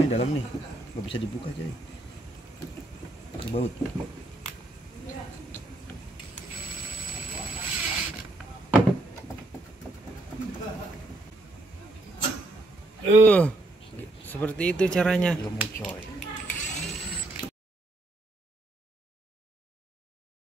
nih dalam nih, nggak bisa dibuka coy. Baut. Seperti itu caranya. Ilmu coy.